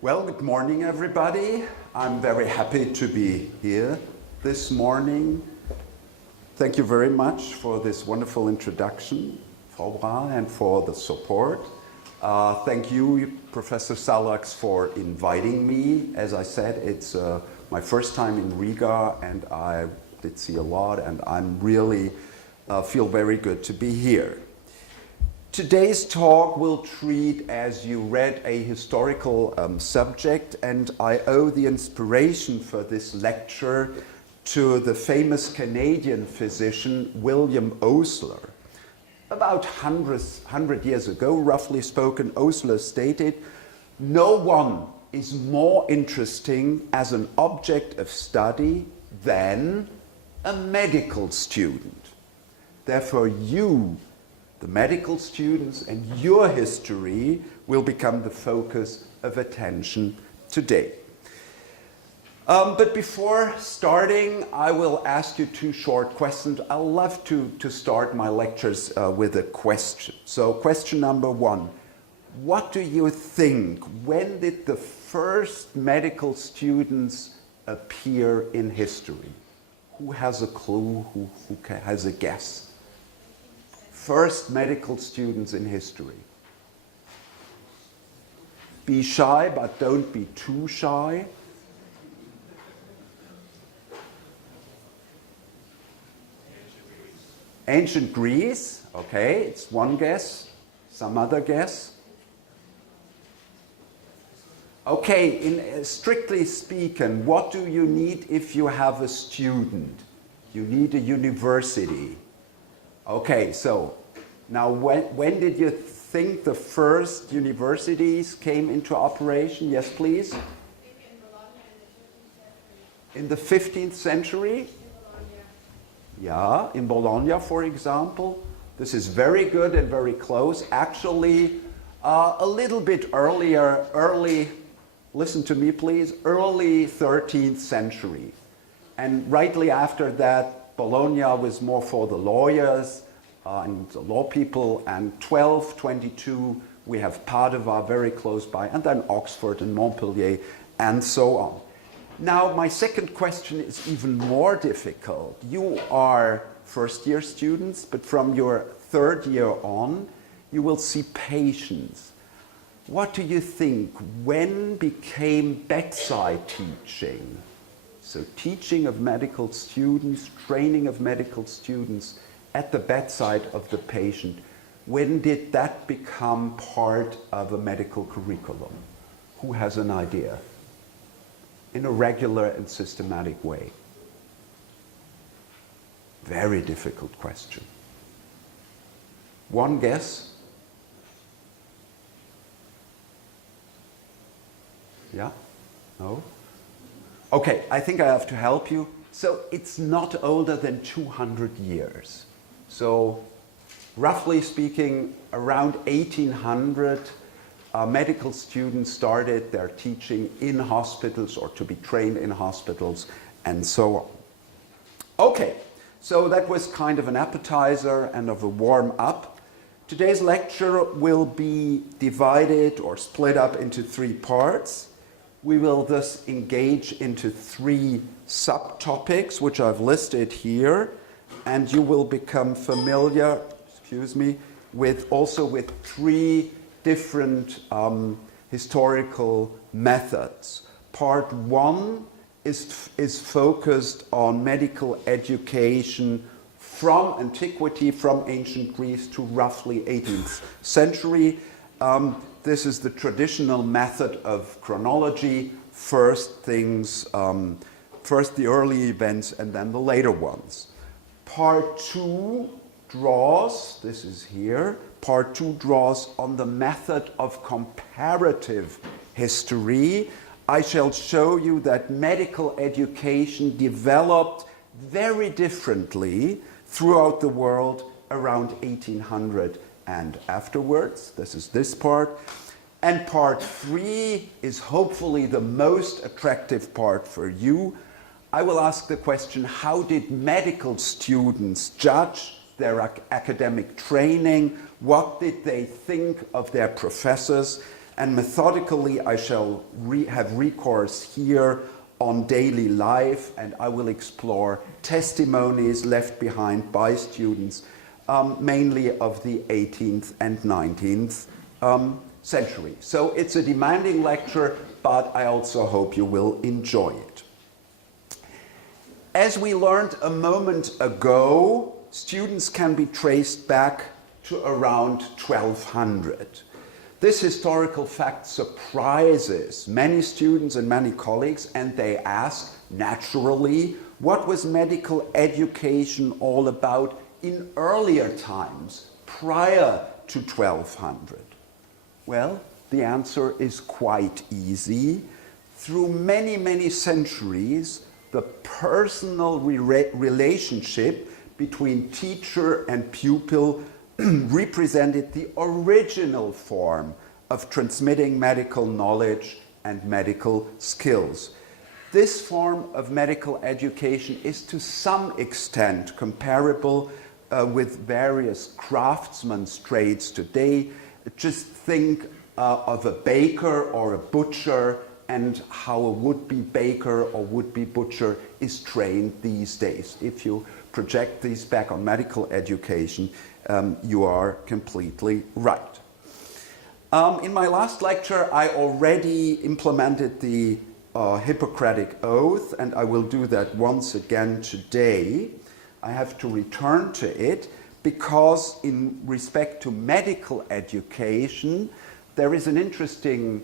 Well, good morning, everybody. I'm very happy to be here this morning. Thank you very much for this wonderful introduction, Frau Bra, and for the support. Thank you, Professor Salax, for inviting me. As I said, it's my first time in Riga, and I did see a lot, and I'm really feel very good to be here. Today's talk will treat, as you read, a historical subject, and I owe the inspiration for this lecture to the famous Canadian physician William Osler. About 100 years ago, roughly spoken, Osler stated, "No one is more interesting as an object of study than a medical student. Therefore, you, the medical students, and your history will become the focus of attention today." But before starting, I will ask you two short questions. I love to start my lectures with a question. So question number one, what do you think? When did the first medical students appear in history? Who has a clue? Who has a guess? First medical students in history. Be shy, but don't be too shy. Ancient Greece, okay, it's one guess. Some other guess? Okay, strictly speaking, what do you need if you have a student? You need a university. Okay, so now when did you think the first universities came into operation? Yes, please? In the 15th century? Yeah, in Bologna, for example. This is very good and very close. Actually, a little bit earlier, listen to me please, early 13th century. And rightly after that, Bologna was more for the lawyers and the law people, and 1222 we have Padua very close by, and then Oxford and Montpellier, and so on. Now, my second question is even more difficult. You are first-year students, but from your third year on, you will see patients. What do you think? When became bedside teaching? So teaching of medical students, training of medical students at the bedside of the patient. When did that become part of a medical curriculum? Who has an idea? In a regular and systematic way. Very difficult question. One guess? Yeah? No? Okay, I think I have to help you. So it's not older than 200 years. So roughly speaking, around 1800, medical students started their teaching in hospitals or to be trained in hospitals and so on. Okay, so that was kind of an appetizer and of a warm-up. Today's lecture will be divided or split up into three parts. We will thus engage into three subtopics, which I've listed here, and you will become familiar, with three different historical methods. Part one is focused on medical education from antiquity, from ancient Greece to roughly 18th century. This is the traditional method of chronology, first the early events and then the later ones. Part two draws, this is here, Part two draws on the method of comparative history. I shall show you that medical education developed very differently throughout the world around 1800 and afterwards. This is this part. And part three is hopefully the most attractive part for you. I will ask the question, how did medical students judge their academic training? What did they think of their professors? and methodically I shall have recourse here on daily life, and I will explore testimonies left behind by students, mainly of the 18th and 19th century. So it's a demanding lecture, but I also hope you will enjoy it. As we learned a moment ago, students can be traced back to around 1200. This historical fact surprises many students and many colleagues, and they ask, naturally, what was medical education all about in earlier times, prior to 1200? Well, the answer is quite easy. Through many, many centuries, the personal relationship between teacher and pupil represented the original form of transmitting medical knowledge and medical skills. This form of medical education is to some extent comparable with various craftsmen's trades today. Just think of a baker or a butcher and how a would-be baker or would-be butcher is trained these days. If you project these back on medical education, you are completely right. In my last lecture, I already implemented the Hippocratic Oath, and I will do that once again today. I have to return to it because in respect to medical education, there is an interesting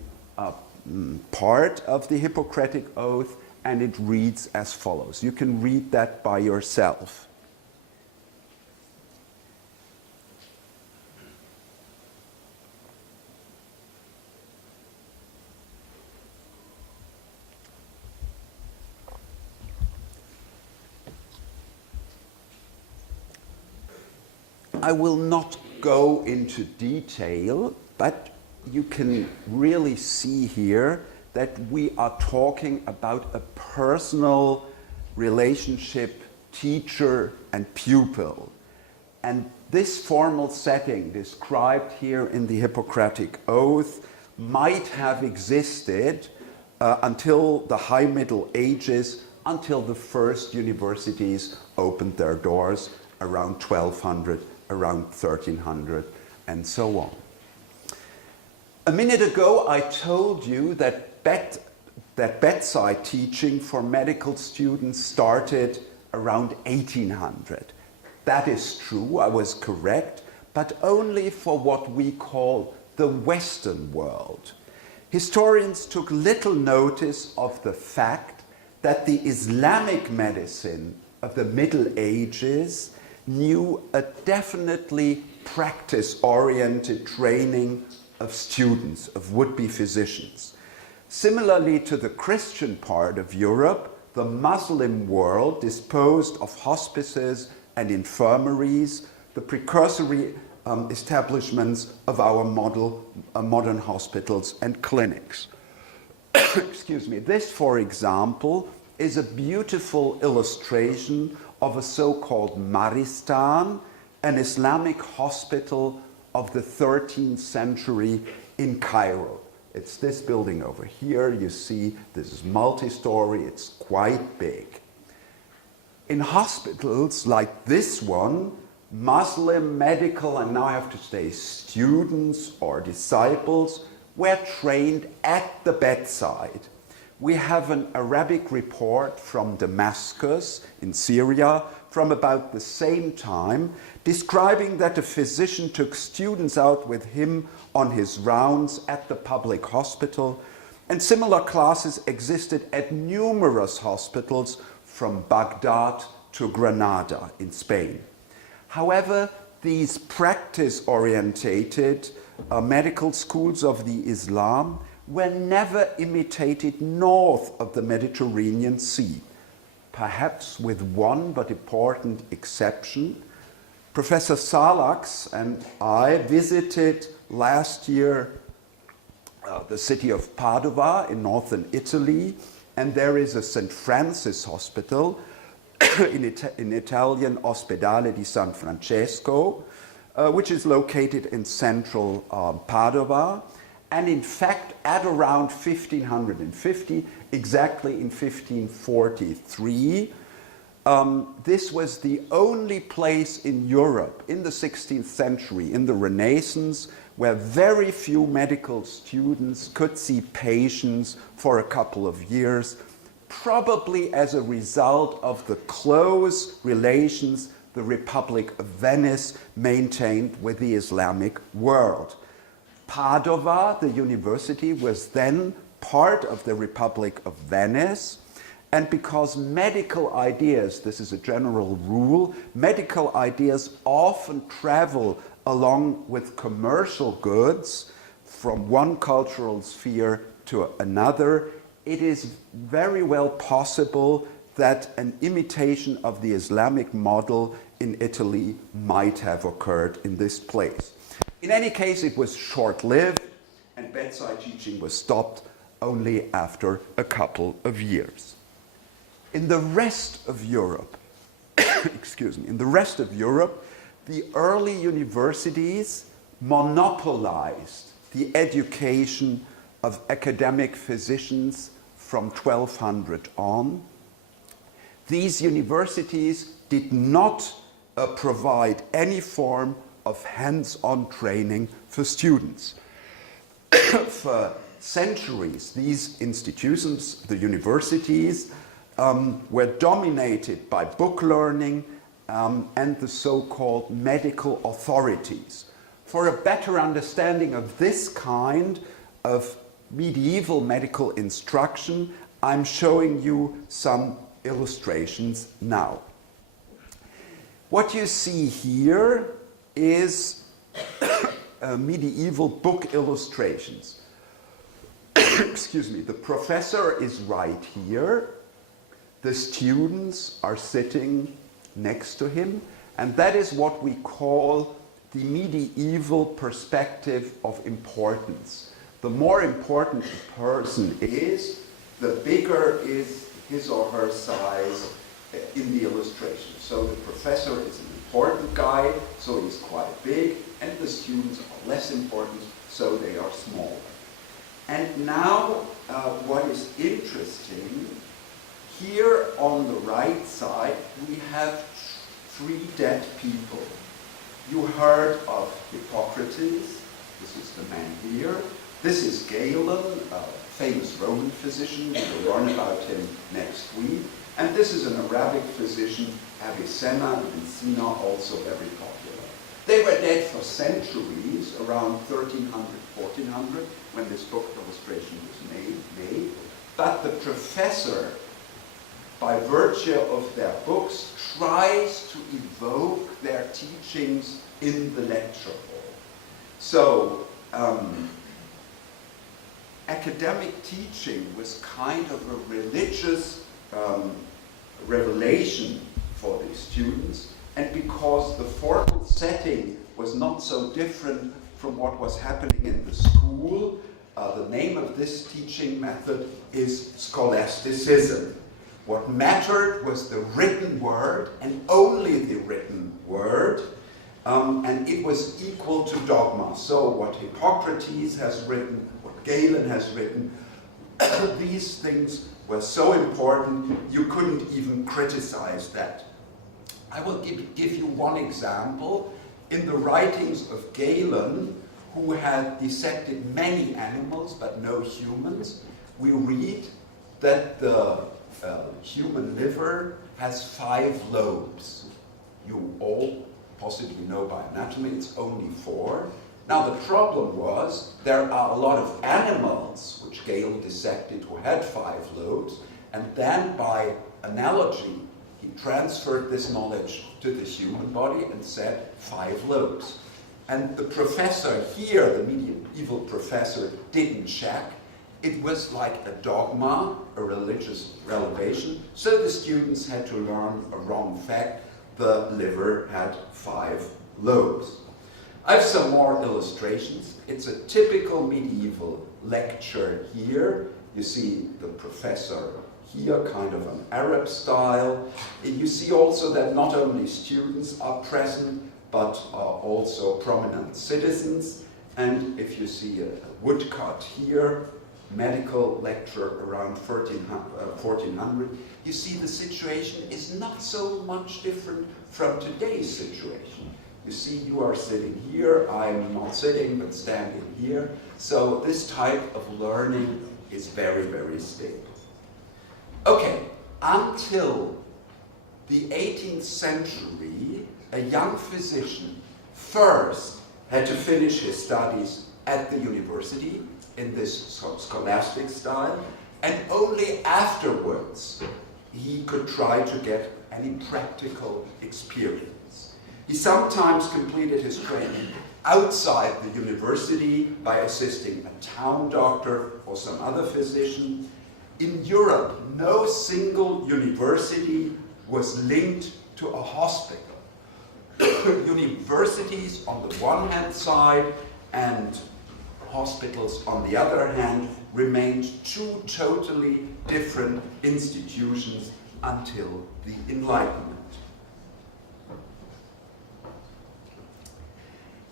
part of the Hippocratic Oath, and it reads as follows. You can read that by yourself. I will not go into detail, but you can really see here that we are talking about a personal relationship, teacher and pupil. And this formal setting described here in the Hippocratic Oath might have existed until the High Middle Ages, until the first universities opened their doors around 1200, around 1300, and so on. A minute ago, I told you that bedside teaching for medical students started around 1800. That is true, I was correct, but only for what we call the Western world. Historians took little notice of the fact that the Islamic medicine of the Middle Ages knew a definitely practice-oriented training of students, of would-be physicians. Similarly to the Christian part of Europe, the Muslim world disposed of hospices and infirmaries, the precursory establishments of our modern hospitals and clinics. Excuse me. This, for example, is a beautiful illustration of a so-called Maristan, an Islamic hospital of the 13th century in Cairo. It's this building over here. You see this is multi-story. It's quite big. In hospitals like this one, Muslim medical, and now I have to say students or disciples, were trained at the bedside. We have an Arabic report from Damascus in Syria from about the same time, describing that a physician took students out with him on his rounds at the public hospital, and similar classes existed at numerous hospitals from Baghdad to Granada in Spain. However, these practice-orientated medical schools of the Islam were never imitated north of the Mediterranean Sea, perhaps with one but important exception. Professor Salax and I visited last year the city of Padova in northern Italy, and there is a St. Francis hospital, in Italian Ospedale di San Francesco, which is located in central Padova. And in fact, at around 1550, exactly in 1543, this was the only place in Europe in the 16th century, in the Renaissance, where very few medical students could see patients for a couple of years, probably as a result of the close relations the Republic of Venice maintained with the Islamic world. Padova, the university, was then part of the Republic of Venice, and because medical ideas, this is a general rule, medical ideas often travel along with commercial goods from one cultural sphere to another, it is very well possible that an imitation of the Islamic model in Italy might have occurred in this place. In any case, it was short-lived, and bedside teaching was stopped only after a couple of years. In the rest of Europe, in the rest of Europe, the early universities monopolized the education of academic physicians from 1200 on. These universities did not provide any form of hands-on training for students. For centuries, these institutions, the universities, were dominated by book learning and the so-called medical authorities. For a better understanding of this kind of medieval medical instruction, I'm showing you some illustrations now. What you see here is medieval book illustrations. Excuse me, the professor is right here. The students are sitting next to him, and that is what we call the medieval perspective of importance. The more important a person is, the bigger is his or her size in the illustration. So the professor is an important guy, so he's quite big, and the students are less important, so they are smaller. And now, what is interesting, here on the right side, we have three dead people. You heard of Hippocrates, this is the man here. This is Galen, a famous Roman physician. We will learn about him next week. And this is an Arabic physician, Avicenna, and Sina, also very popular. They were dead for centuries, around 1300, 1400, when this book illustration was made. But the professor, by virtue of their books, tries to evoke their teachings in the lecture hall. So, academic teaching was kind of a religious revelation for the students, and because the formal setting was not so different from what was happening in the school, the name of this teaching method is scholasticism. What mattered was the written word, and only the written word, and it was equal to dogma. So what Hippocrates has written, what Galen has written, these things were so important you couldn't even criticize that. I will give you one example. In the writings of Galen, who had dissected many animals but no humans, we read that the human liver has 5 lobes. You all possibly know by anatomy, it's only 4. Now the problem was there are a lot of animals which Galen dissected who had 5 lobes, and then by analogy he transferred this knowledge to the human body and said 5 lobes. And the professor here, the medieval professor, didn't check. It was like a dogma, a religious revelation, so the students had to learn a wrong fact. The liver had 5 lobes. I have some more illustrations. It's a typical medieval lecture here. You see the professor here, kind of an Arab style. You see also that not only students are present, but also prominent citizens. And if you see a woodcut here, medical lecture around 1400, you see the situation is not so much different from today's situation. You see, you are sitting here, I'm not sitting, but standing here. So this type of learning is very, very stable. Okay, until the 18th century, a young physician first had to finish his studies at the university in this scholastic style, and only afterwards he could try to get any practical experience. He sometimes completed his training outside the university by assisting a town doctor or some other physician. In Europe, no single university was linked to a hospital. Universities on the one hand side and hospitals on the other hand remained two totally different institutions until the Enlightenment.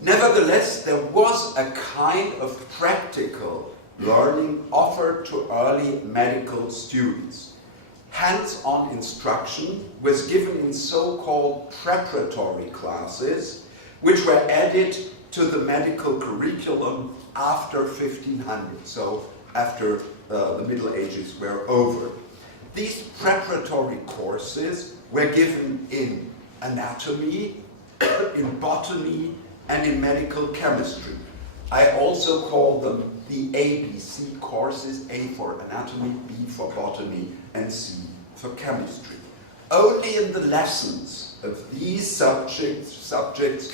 Nevertheless, there was a kind of practical learning offered to early medical students. Hands-on instruction was given in so-called preparatory classes, which were added to the medical curriculum after 1500, so after the Middle Ages were over. These preparatory courses were given in anatomy, in botany, and in medical chemistry. I also call them the ABC courses, A for anatomy, B for botany, and C for chemistry. Only in the lessons of these subjects,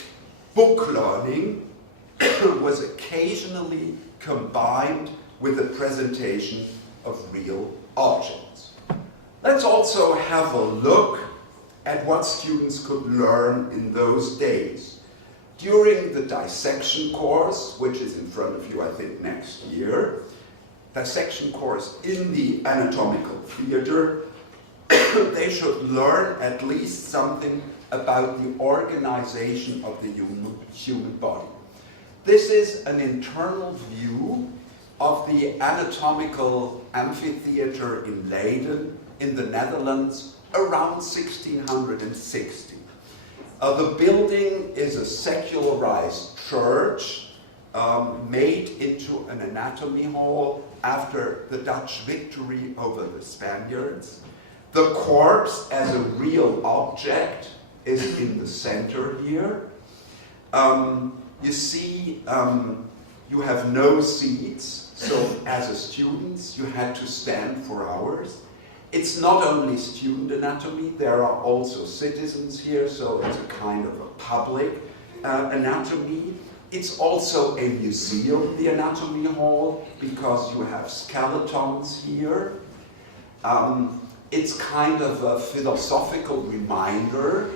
book learning was occasionally combined with the presentation of real objects. Let's also have a look at what students could learn in those days. During the dissection course, which is in front of you, I think, next year, dissection course in the anatomical theater, they should learn at least something about the organization of the human body. This is an internal view of the anatomical amphitheater in Leiden, in the Netherlands, around 1660. The building is a secularized church made into an anatomy hall after the Dutch victory over the Spaniards. The corpse as a real object is in the center here. You see, you have no seats, so as a student you had to stand for hours. It's not only student anatomy, there are also citizens here, so it's a kind of a public anatomy. It's also a museum, the anatomy hall, because you have skeletons here. It's kind of a philosophical reminder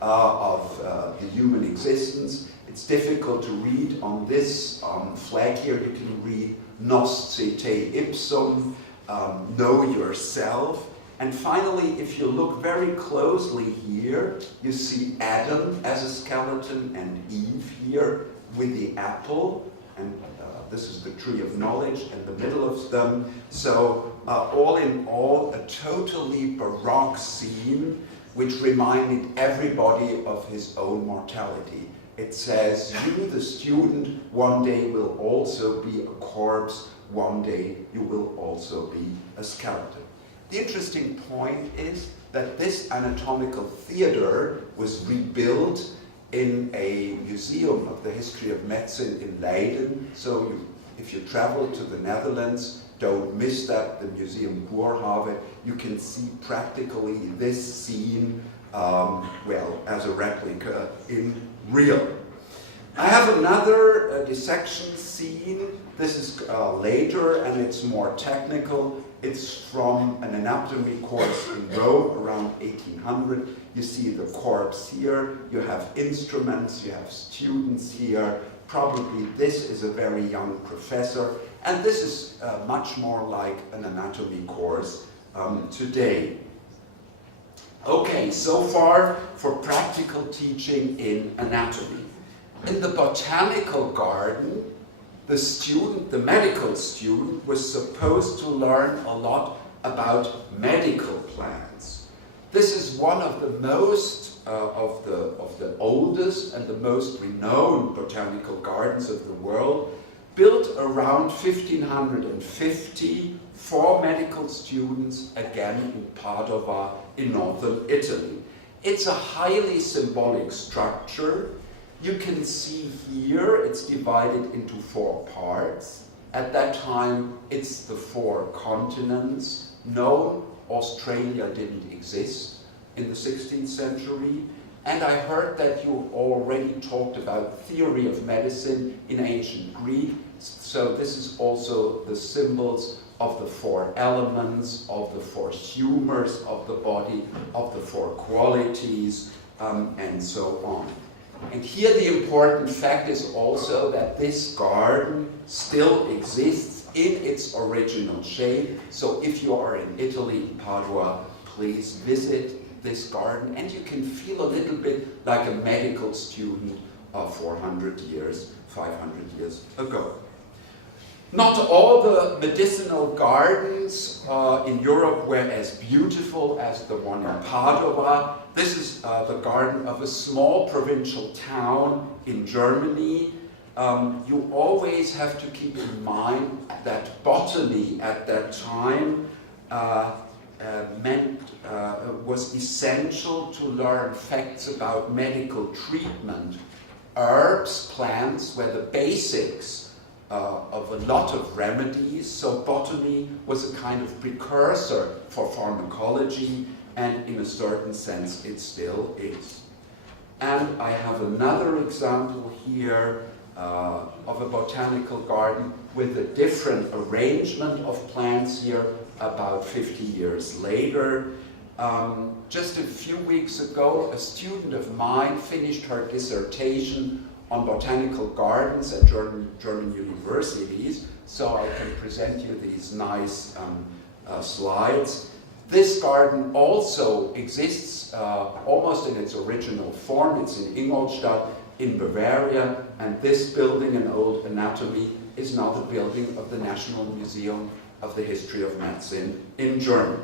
of the human existence. It's difficult to read on this flag here. You can read nos se te ipsum, know yourself. And finally, if you look very closely here, you see Adam as a skeleton and Eve here with the apple. And this is the tree of knowledge in the middle of them. So all in all, a totally baroque scene which reminded everybody of his own mortality. It says, you, the student, one day will also be a corpse. One day you will also be a skeleton. The interesting point is that this anatomical theater was rebuilt in a museum of the history of medicine in Leiden. So if you travel to the Netherlands, don't miss that, the Museum Boerhaave. You can see practically this scene, well, as a replica in real. I have another dissection scene. This is later and it's more technical. It's from an anatomy course in Rome around 1800. You see the corpse here, you have instruments, you have students here. Probably this is a very young professor, and this is much more like an anatomy course today. Okay, so far for practical teaching in anatomy. In the Botanical Garden, the student, the medical student, was supposed to learn a lot about medical plants. This is one of the most of the oldest and the most renowned botanical gardens of the world, built around 1550 for medical students, again in Padova in northern Italy. It's a highly symbolic structure. You can see here it's divided into 4 parts. At that time, it's the 4 continents known. Australia didn't exist in the 16th century. And I heard that you already talked about theory of medicine in ancient Greek. So this is also the symbols of the 4 elements, of the 4 humors of the body, of the 4 qualities, and so on. And here the important fact is also that this garden still exists in its original shape. So if you are in Italy, in Padua, please visit this garden, and you can feel a little bit like a medical student of 400 years, 500 years ago. Not all the medicinal gardens in Europe were as beautiful as the one in Padova. This is the garden of a small provincial town in Germany. You always have to keep in mind that botany at that time was essential to learn facts about medical treatment. Herbs, plants were the basics of a lot of remedies, so botany was a kind of precursor for pharmacology, and in a certain sense it still is. And I have another example here of a botanical garden with a different arrangement of plants here about 50 years later. Just a few weeks ago, a student of mine finished her dissertation on botanical gardens at German universities, so I can present you these nice slides. This garden also exists almost in its original form. It's in Ingolstadt in Bavaria, and this building, an old anatomy, is now the building of the National Museum of the History of Medicine in Germany.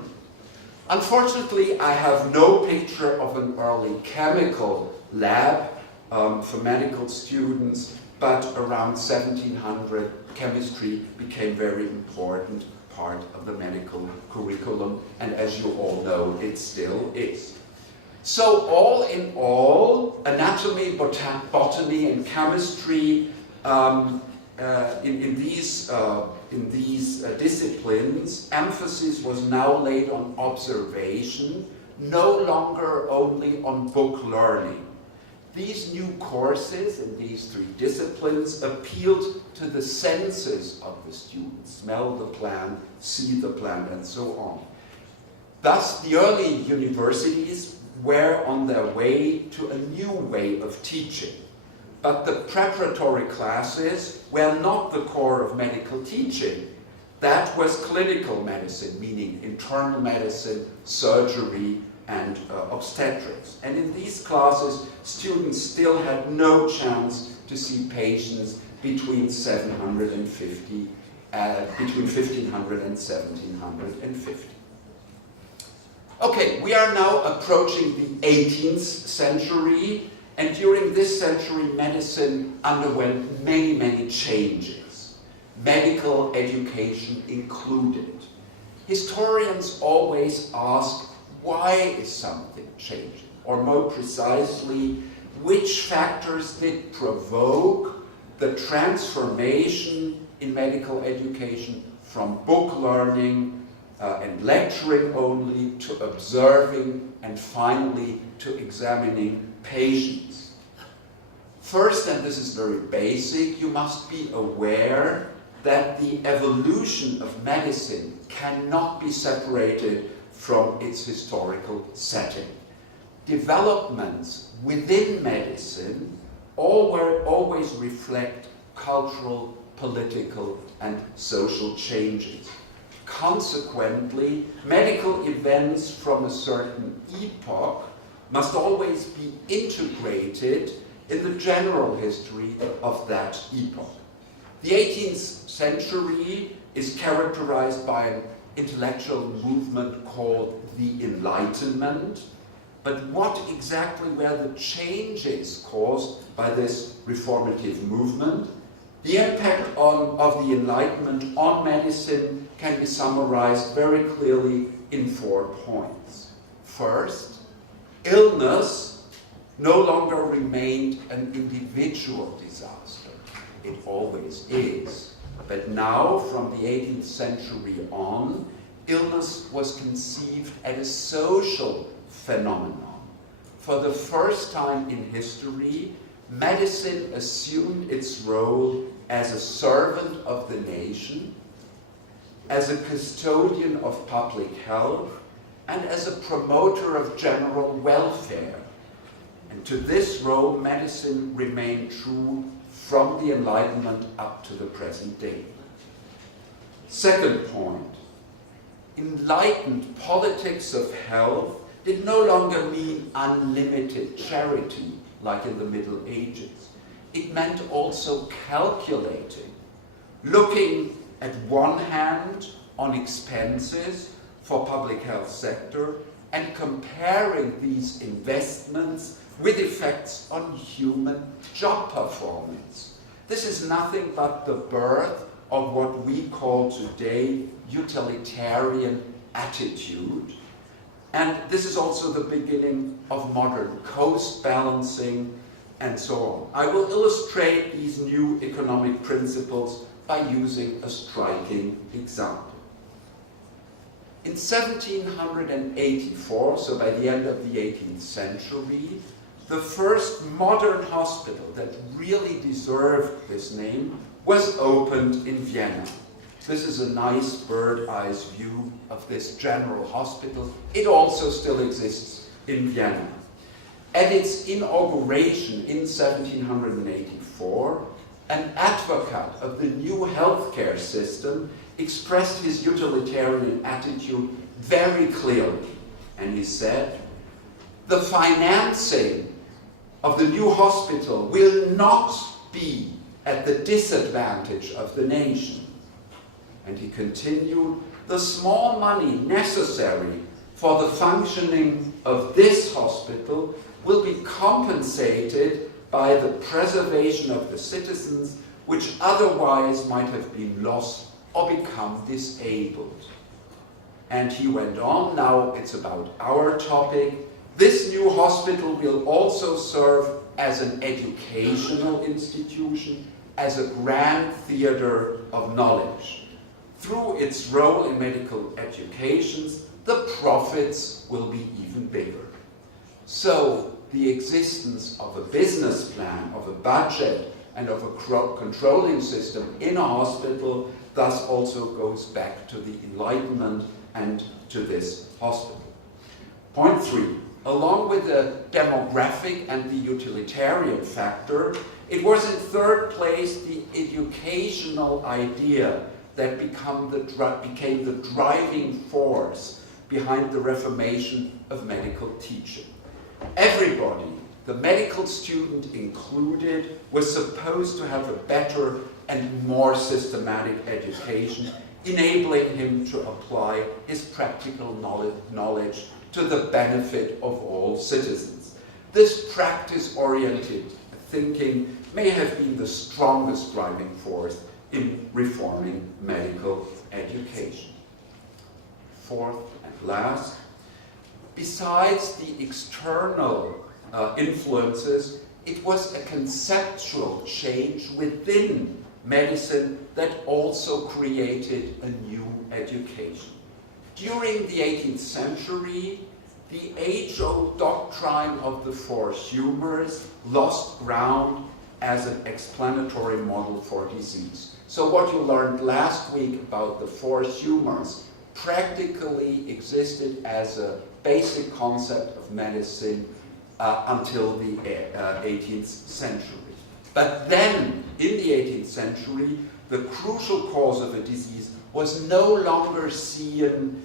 Unfortunately, I have no picture of an early chemical lab for medical students, but around 1700, chemistry became a very important part of the medical curriculum, and as you all know, it still is. So all in all, anatomy, botany, and chemistry in these disciplines, emphasis was now laid on observation, no longer only on book learning. These new courses in these 3 disciplines appealed to the senses of the students: smell the plant, see the plant, and so on. Thus, the early universities were on their way to a new way of teaching. But the preparatory classes were not the core of medical teaching. That was clinical medicine, meaning internal medicine, surgery, and obstetrics. And in these classes, students still had no chance to see patients between 1500 and 1750. Okay, we are now approaching the 18th century, and during this century, medicine underwent many changes, medical education included. Historians always ask, why is something changing? Or more precisely, which factors did provoke the transformation in medical education from book learning and lecturing only to observing and finally to examining patients? First, and this is very basic, you must be aware that the evolution of medicine cannot be separated from its historical setting. Developments within medicine always reflect cultural, political, and social changes. Consequently, medical events from a certain epoch must always be integrated in the general history of that epoch. The 18th century is characterized by an intellectual movement called the Enlightenment. But what exactly were the changes caused by this reformative movement? The impact of the Enlightenment on medicine can be summarized very clearly in 4 points. First, illness no longer remained an individual disaster. It always is. But now, from the 18th century on, illness was conceived as a social phenomenon. For the first time in history, medicine assumed its role as a servant of the nation, as a custodian of public health, and as a promoter of general welfare. And to this role, medicine remained true from the Enlightenment up to the present day. Second point, enlightened politics of health did no longer mean unlimited charity like in the Middle Ages. It meant also calculating, looking at one hand on expenses for public health sector and comparing these investments with effects on human job performance. This is nothing but the birth of what we call today utilitarian attitude. And this is also the beginning of modern cost balancing and so on. I will illustrate these new economic principles by using a striking example. In 1784, so by the end of the 18th century, the first modern hospital that really deserved this name was opened in Vienna. This is a nice bird's-eye view of this general hospital. It also still exists in Vienna. At its inauguration in 1784, an advocate of the new healthcare system expressed his utilitarian attitude very clearly. And he said, the financing of the new hospital will not be at the disadvantage of the nation. And he continued, the small money necessary for the functioning of this hospital will be compensated by the preservation of the citizens, which otherwise might have been lost or become disabled. And he went on, now it's about our topic. This new hospital will also serve as an educational institution, as a grand theater of knowledge. Through its role in medical education, the profits will be even bigger. So the existence of a business plan, of a budget, and of a controlling system in a hospital thus also goes back to the Enlightenment and to this hospital. Point 3. Along with the demographic and the utilitarian factor, it was in third place the educational idea that became the driving force behind the reformation of medical teaching. Everybody, the medical student included, was supposed to have a better and more systematic education, enabling him to apply his practical knowledge to the benefit of all citizens. This practice-oriented thinking may have been the strongest driving force in reforming medical education. Fourth and last, besides the external influences, it was a conceptual change within medicine that also created a new education. During the 18th century, the age-old doctrine of the four humors lost ground as an explanatory model for disease. So what you learned last week about the four humors practically existed as a basic concept of medicine until the 18th century. But then, in the 18th century, the crucial cause of a disease was no longer seen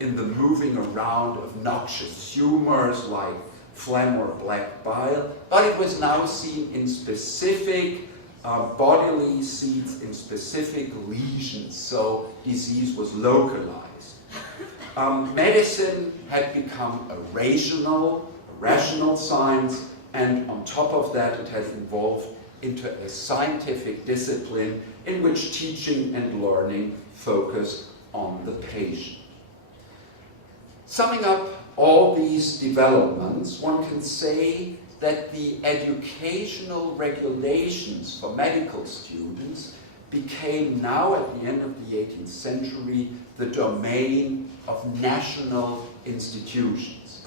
in the moving around of noxious humors like phlegm or black bile, but it was now seen in specific bodily seeds in specific lesions, so disease was localized. Medicine had become a rational science, and on top of that it has evolved into a scientific discipline in which teaching and learning focus on the patient. Summing up all these developments, one can say that the educational regulations for medical students became now, at the end of the 18th century, the domain of national institutions.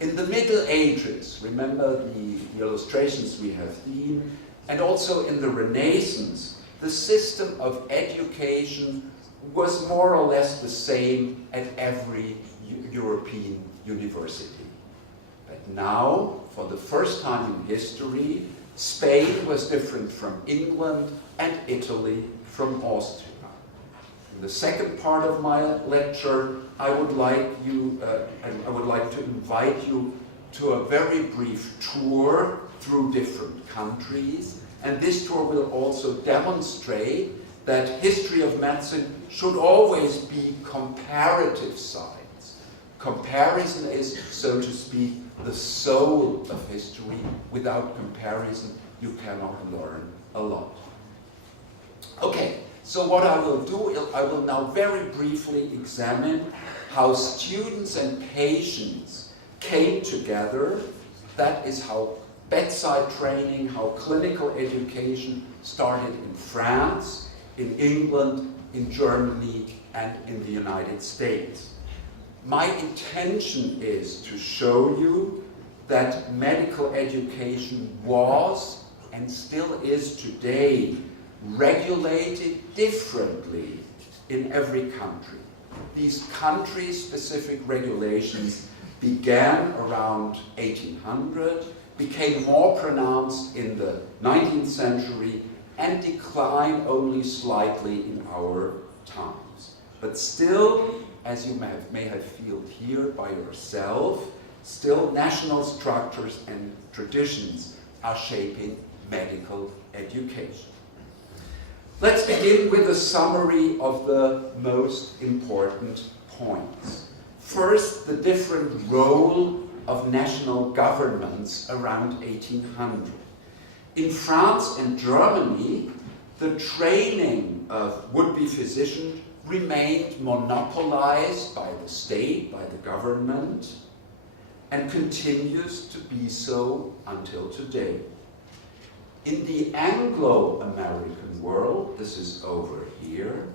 In the Middle Ages, remember the illustrations we have seen, and also in the Renaissance, the system of education was more or less the same at every European university. But now, for the first time in history, Spain was different from England and Italy from Austria. In the second part of my lecture, I would like to invite you to a very brief tour through different countries, and this tour will also demonstrate that history of medicine should always be comparative science. Comparison is, so to speak, the soul of history. Without comparison, you cannot learn a lot. Okay, so what I will do, I will now very briefly examine how students and patients came together. That is how bedside training, how clinical education started in France, in England, in Germany, and in the United States. My intention is to show you that medical education was, and still is today, regulated differently in every country. These country-specific regulations began around 1800, became more pronounced in the 19th century, and declined only slightly in our times. But still, as you may have felt here by yourself, still national structures and traditions are shaping medical education. Let's begin with a summary of the most important points. First, the different role of national governments around 1800. In France and Germany, the training of would-be physicians remained monopolized by the state, by the government, and continues to be so until today. In the Anglo-American world, this is over here,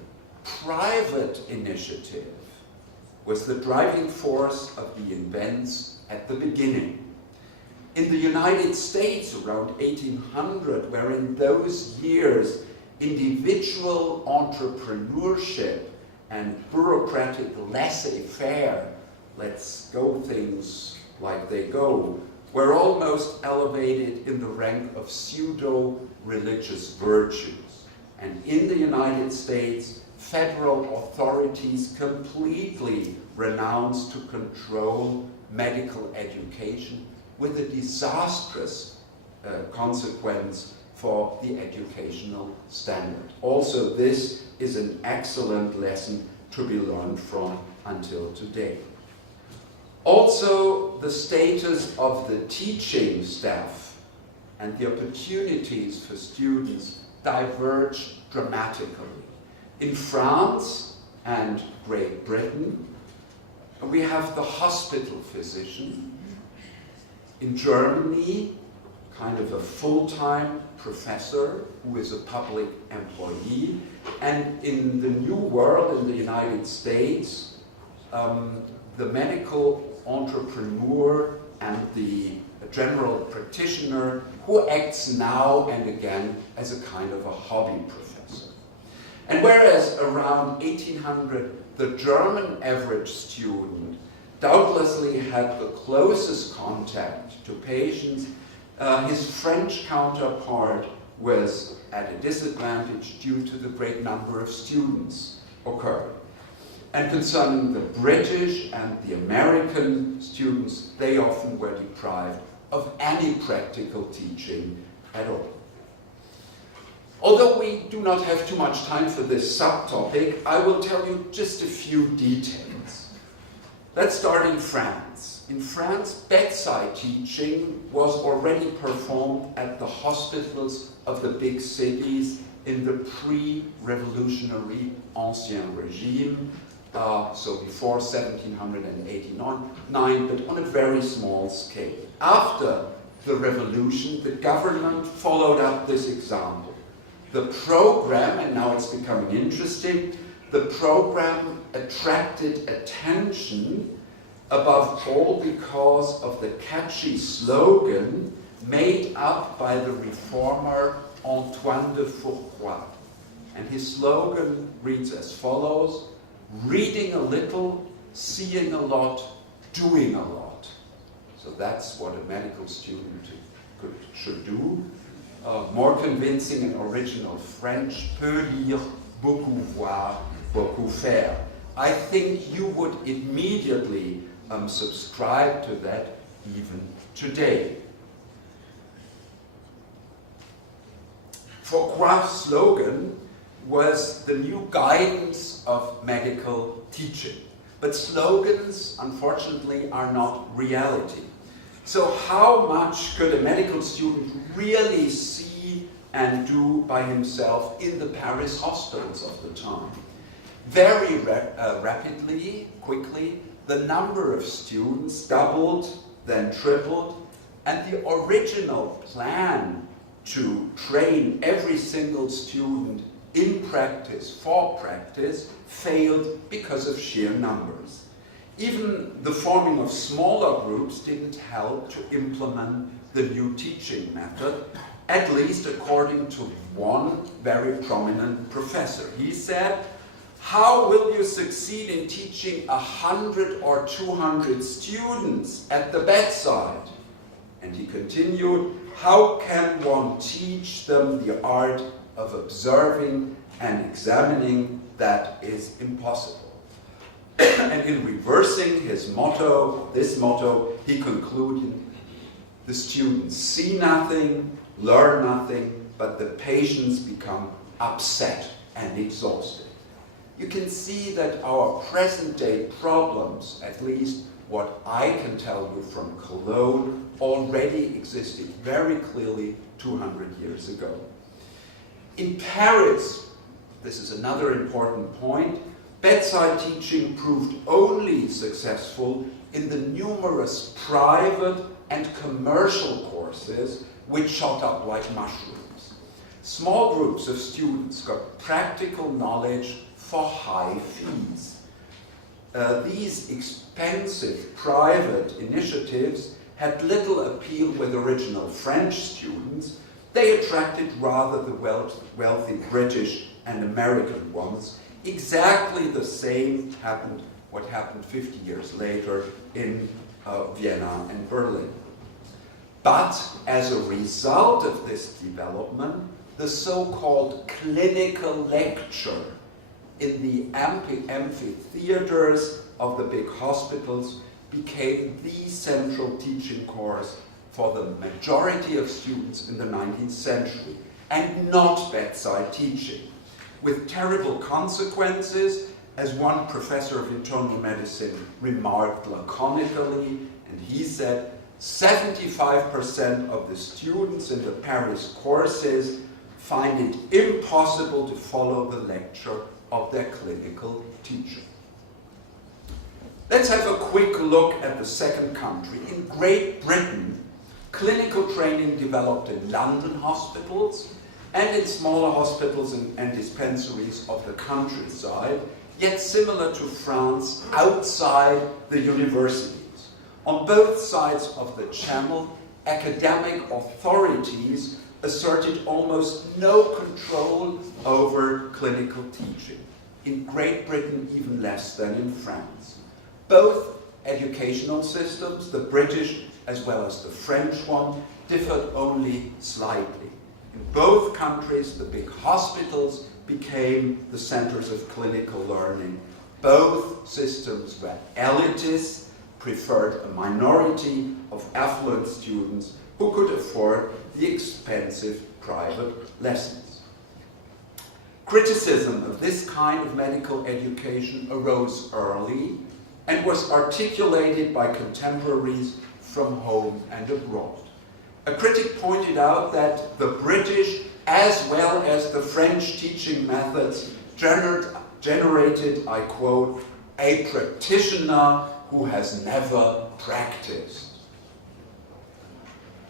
private initiative was the driving force of the events at the beginning. In the United States around 1800, where in those years individual entrepreneurship and bureaucratic laissez-faire, let's go things like they go, were almost elevated in the rank of pseudo-religious virtues. And in the United States, federal authorities completely renounced to control medical education, with a disastrous consequence for the educational standard. Also, this is an excellent lesson to be learned from until today. Also, the status of the teaching staff and the opportunities for students diverge dramatically. In France and Great Britain, we have the hospital physician. In Germany, kind of a full-time professor who is a public employee. And in the New World, in the United States, the medical entrepreneur and the general practitioner who acts now and again as a kind of a hobby professor. And whereas around 1800, the German average student doubtlessly had the closest contact to patients, his French counterpart was at a disadvantage due to the great number of students occurring. And concerning the British and the American students, they often were deprived of any practical teaching at all. Although we do not have too much time for this subtopic, I will tell you just a few details. Let's start in France. In France, bedside teaching was already performed at the hospitals of the big cities in the pre-revolutionary Ancien Régime, so before 1789, but on a very small scale. After the revolution, the government followed up this example. The program, and now it's becoming interesting, the program attracted attention above all because of the catchy slogan made up by the reformer Antoine de Fourcroy. And his slogan reads as follows: reading a little, seeing a lot, doing a lot. So that's what a medical student should do. More convincing and original French, peu lire, beaucoup voir, beaucoup faire. I think you would immediately subscribe to that even today. Fourcroy's slogan was the new guidance of medical teaching. But slogans, unfortunately, are not reality. So how much could a medical student really see and do by himself in the Paris hospitals of the time? Very rapidly, quickly, the number of students doubled, then tripled, and the original plan to train every single student in practice, for practice, failed because of sheer numbers. Even the forming of smaller groups didn't help to implement the new teaching method, at least according to one very prominent professor. He said, "How will you succeed in teaching 100 or 200 students at the bedside?" And he continued, "How can one teach them the art of observing and examining? That is impossible." And in reversing his motto, this motto, he concluded, "The students see nothing, learn nothing, but the patients become upset and exhausted." You can see that our present-day problems, at least what I can tell you from Cologne, already existed very clearly 200 years ago. In Paris, this is another important point, bedside teaching proved only successful in the numerous private and commercial courses which shot up like mushrooms. Small groups of students got practical knowledge for high fees. These expensive private initiatives had little appeal with original French students. They attracted rather the wealthy British and American ones. Exactly the same happened, what happened 50 years later in Vienna and Berlin. But as a result of this development, the so-called clinical lecture in the amphitheaters of the big hospitals became the central teaching course for the majority of students in the 19th century, and not bedside teaching, with terrible consequences, as one professor of internal medicine remarked laconically, and he said, 75% of the students in the Paris courses find it impossible to follow the lecture of their clinical teacher. Let's have a quick look at the second country. In Great Britain, clinical training developed in London hospitals and in smaller hospitals and dispensaries of the countryside, yet similar to France, outside the universities. On both sides of the Channel, academic authorities asserted almost no control over clinical teaching. In Great Britain, even less than in France. Both educational systems, the British as well as the French one, differed only slightly. In both countries, the big hospitals became the centers of clinical learning. Both systems were elitist, preferred a minority of affluent students who could afford the expensive private lessons. Criticism of this kind of medical education arose early and was articulated by contemporaries from home and abroad. A critic pointed out that the British as well as the French teaching methods generated, I quote, a practitioner who has never practiced.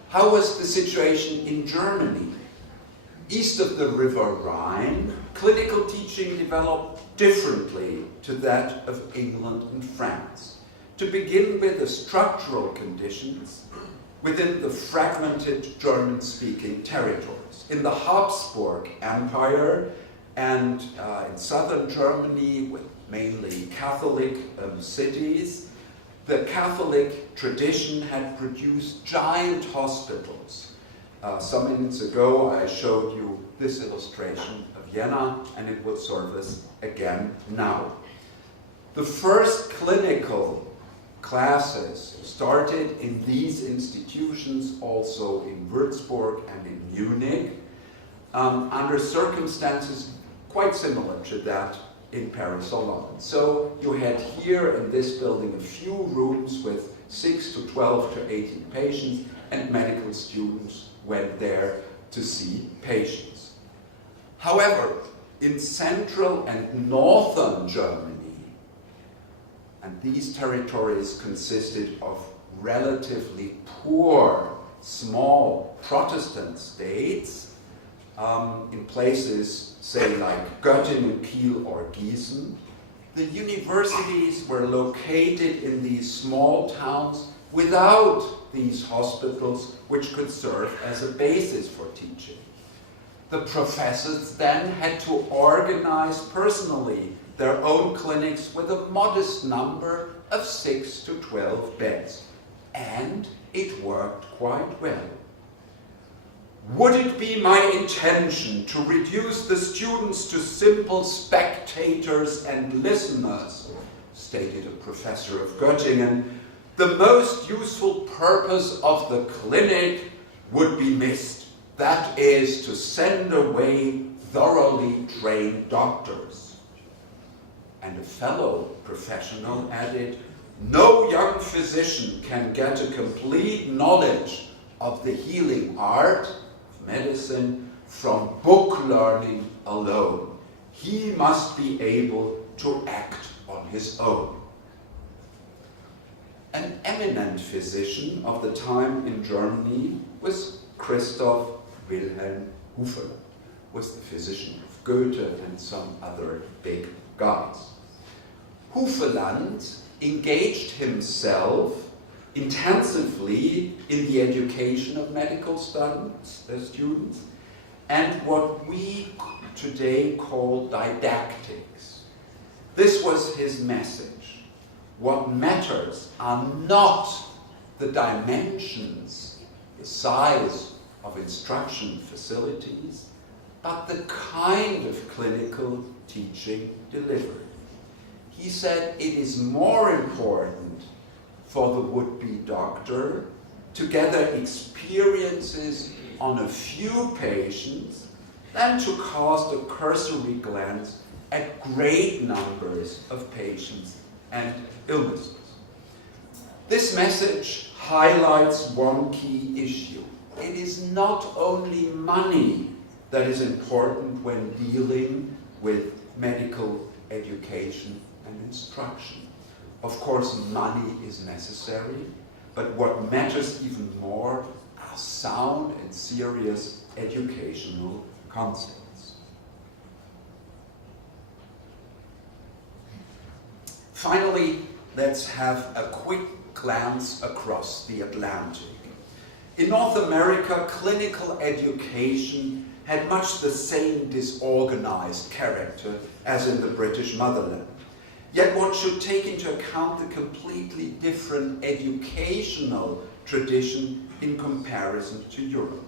How was the situation in Germany? East of the River Rhine, clinical teaching developed differently to that of England and France. To begin with, the structural conditions within the fragmented German-speaking territories. In the Habsburg Empire and in southern Germany, with mainly Catholic cities, the Catholic tradition had produced giant hospitals. Some minutes ago I showed you this illustration of Vienna, and it will serve us again now. The first clinical classes started in these institutions, also in Würzburg and in Munich, under circumstances quite similar to that in Paris or London. So you had here in this building a few rooms with 6 to 12 to 18 patients, and medical students went there to see patients. However, in central and northern Germany, and these territories consisted of relatively poor, small Protestant states, in places, say, like Göttingen, Kiel, or Gießen. The universities were located in these small towns without these hospitals, which could serve as a basis for teaching. The professors then had to organize personally their own clinics with a modest number of 6 to 12 beds. And it worked quite well. Would it be my intention to reduce the students to simple spectators and listeners, stated a professor of Göttingen, the most useful purpose of the clinic would be missed. That is, to send away thoroughly trained doctors. And a fellow professional added, no young physician can get a complete knowledge of the healing art of medicine from book learning alone. He must be able to act on his own. An eminent physician of the time in Germany was Christoph Wilhelm Hufeland, was the physician of Goethe and some other big guys. Hufeland engaged himself intensively in the education of medical students and what we today call didactics. This was his message. What matters are not the dimensions, the size of instruction facilities, but the kind of clinical teaching delivered. He said it is more important for the would-be doctor to gather experiences on a few patients than to cast a cursory glance at great numbers of patients and illnesses. This message highlights one key issue. It is not only money that is important when dealing with medical education and instruction. Of course, money is necessary, but what matters even more are sound and serious educational concepts. Finally, let's have a quick glance across the Atlantic. In North America, clinical education had much the same disorganized character as in the British motherland. Yet one should take into account the completely different educational tradition in comparison to Europe.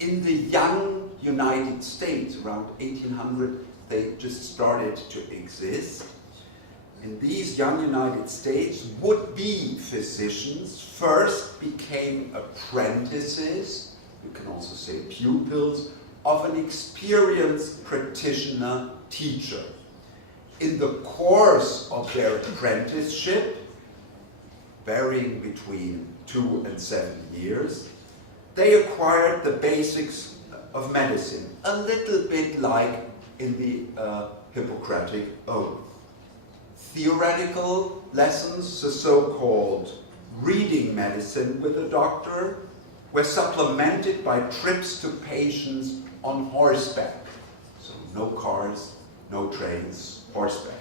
In the young United States, around 1800, they just started to exist. In these young United States, would-be physicians first became apprentices, you can also say pupils, of an experienced practitioner teacher. In the course of their apprenticeship, varying between 2 and 7 years, they acquired the basics of medicine, a little bit like in the Hippocratic Oath. Theoretical lessons, the so-called reading medicine with a doctor, were supplemented by trips to patients on horseback. So no cars, no trains, horseback.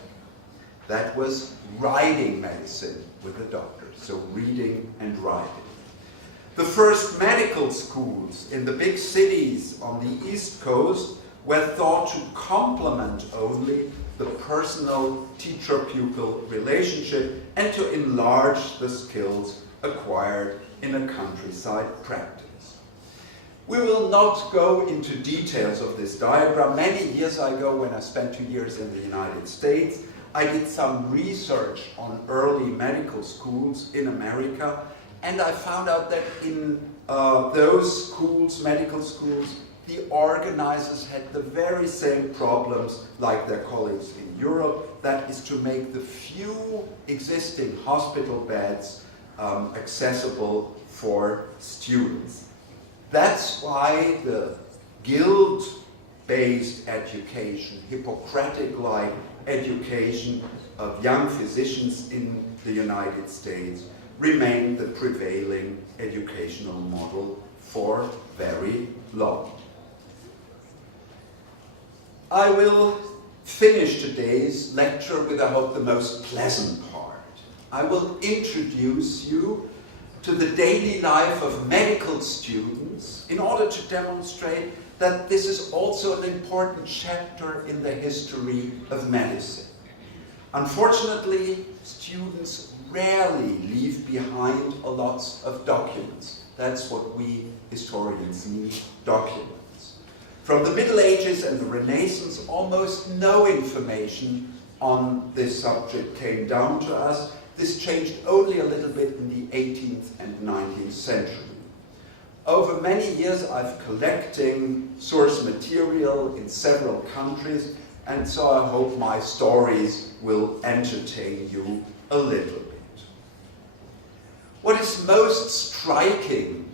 That was riding medicine with a doctor, so reading and riding. The first medical schools in the big cities on the East Coast were thought to complement only the personal teacher-pupil relationship and to enlarge the skills acquired in a countryside practice. We will not go into details of this diagram. Many years ago, when I spent 2 years in the United States, I did some research on early medical schools in America, and I found out that in those schools, medical schools, the organizers had the very same problems like their colleagues in Europe, that is to make the few existing hospital beds accessible for students. That's why the guild-based education, Hippocratic-like education of young physicians in the United States remained the prevailing educational model for very long. I will finish today's lecture with, I hope, the most pleasant part. I will introduce you to the daily life of medical students in order to demonstrate that this is also an important chapter in the history of medicine. Unfortunately, students rarely leave behind a lot of documents. That's what we historians need, documents. From the Middle Ages and the Renaissance, almost no information on this subject came down to us. This changed only a little bit in the 18th and 19th century. Over many years, I've collecting source material in several countries, and so I hope my stories will entertain you a little bit. What is most striking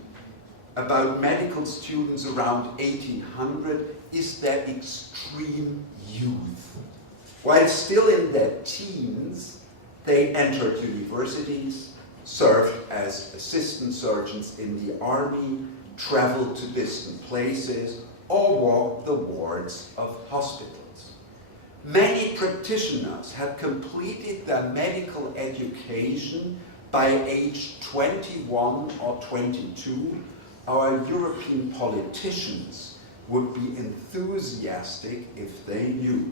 about medical students around 1800 is their extreme youth. While still in their teens, they entered universities, served as assistant surgeons in the army, traveled to distant places, or walked the wards of hospitals. Many practitioners had completed their medical education by age 21 or 22. Our European politicians would be enthusiastic if they knew.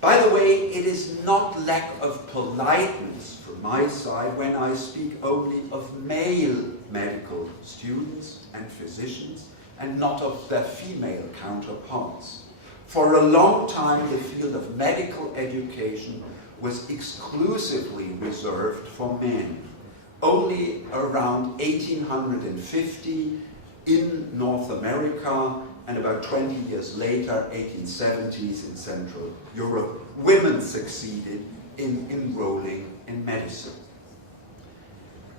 By the way, it is not lack of politeness from my side when I speak only of male medical students and physicians and not of their female counterparts. For a long time, the field of medical education was exclusively reserved for men. Only around 1850 in North America, and about 20 years later, 1870s in Central Europe, women succeeded in enrolling in medicine.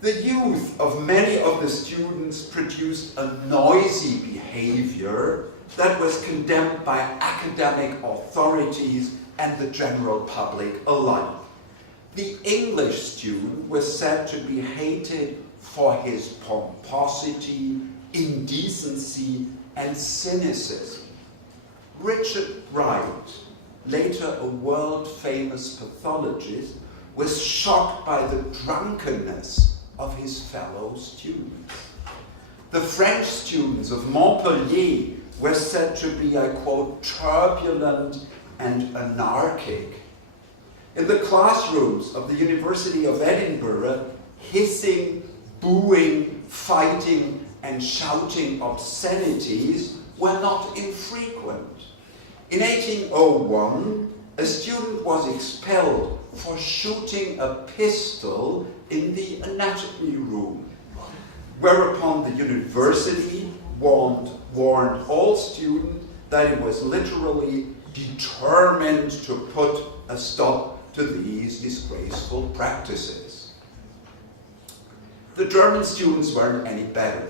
The youth of many of the students produced a noisy behavior that was condemned by academic authorities and the general public alike. The English student was said to be hated for his pomposity, indecency, and cynicism. Richard Wright, later a world-famous pathologist, was shocked by the drunkenness of his fellow students. The French students of Montpellier were said to be, I quote, turbulent and anarchic. In the classrooms of the University of Edinburgh, hissing, booing, fighting, and shouting obscenities were not infrequent. In 1801, a student was expelled for shooting a pistol in the anatomy room, whereupon the university warned warned all students that it was literally determined to put a stop to these disgraceful practices. The German students weren't any better.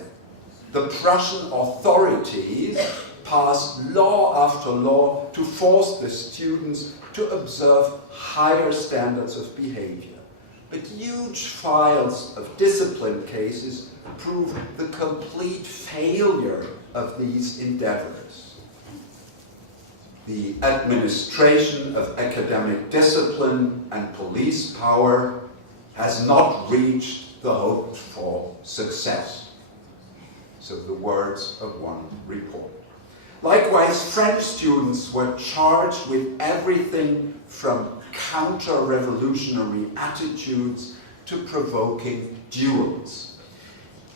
The Prussian authorities passed law after law to force the students to observe higher standards of behavior. But huge files of discipline cases prove the complete failure of these endeavors. The administration of academic discipline and police power has not reached the hoped for success. So the words of one report. Likewise, French students were charged with everything from counter-revolutionary attitudes to provoking duels.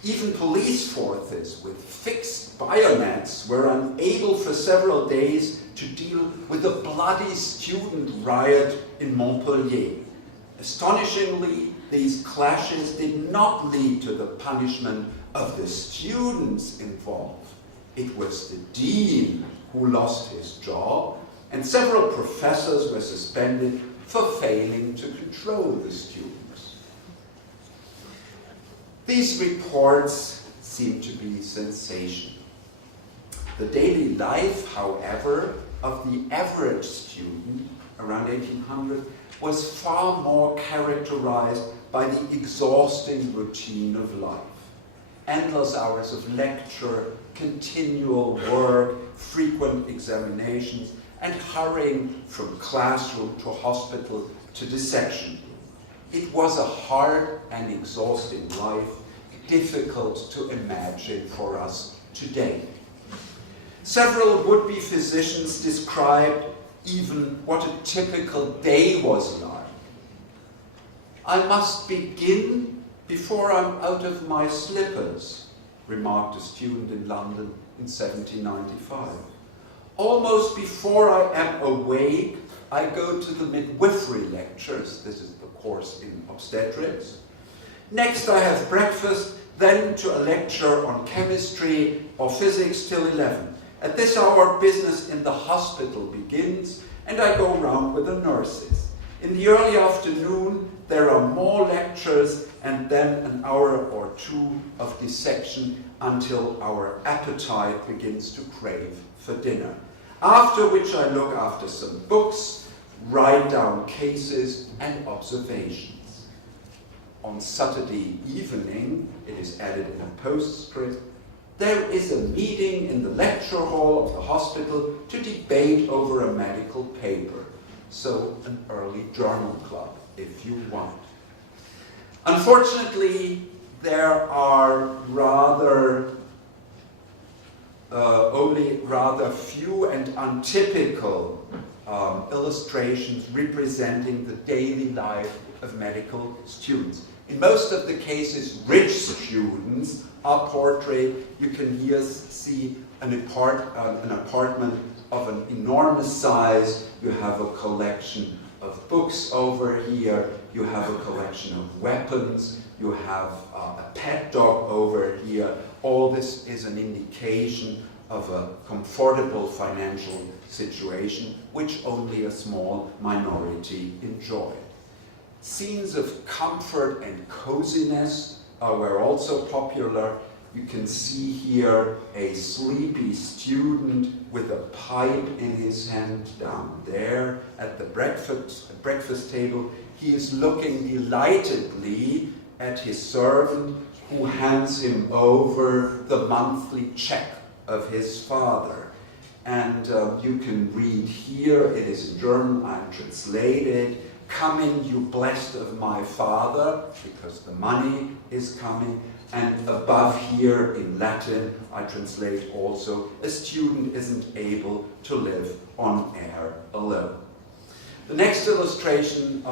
Even police forces with fixed bayonets were unable for several days to deal with the bloody student riot in Montpellier. Astonishingly, these clashes did not lead to the punishment of the students involved. It was the dean who lost his job, and several professors were suspended for failing to control the students. These reports seem to be sensational. The daily life, however, of the average student around 1800 was far more characterized by the exhausting routine of life. Endless hours of lecture, continual work, frequent examinations, and hurrying from classroom to hospital to dissection room. It was a hard and exhausting life, difficult to imagine for us today. Several would-be physicians described even what a typical day was like. "I must begin before I'm out of my slippers," remarked a student in London in 1795. "Almost before I am awake, I go to the midwifery lectures." This is the course in obstetrics. "Next I have breakfast, then to a lecture on chemistry or physics till 11. At this hour, business in the hospital begins, and I go round with the nurses. In the early afternoon, there are more lectures, and then an hour or two of dissection until our appetite begins to crave for dinner. After which I look after some books, write down cases and observations. On Saturday evening," it is added in a postscript, "there is a meeting in the lecture hall of the hospital to debate over a medical paper." So an early journal club, if you want. Unfortunately, there are only rather few and untypical illustrations representing the daily life of medical students. In most of the cases, rich students are portrayed. You can here see an apartment of an enormous size. You have a collection of books over here. You have a collection of weapons. You have a pet dog over here. All this is an indication of a comfortable financial situation, which only a small minority enjoy. Scenes of comfort and coziness were also popular. You can see here a sleepy student with a pipe in his hand down there at the breakfast table. He is looking delightedly at his servant, who hands him over the monthly check of his father. And you can read here, it is in German, I'm translated, "Coming, you blessed of my father," because the money is coming. And above here in Latin, I translate also, "A student isn't able to live on air alone." The next illustration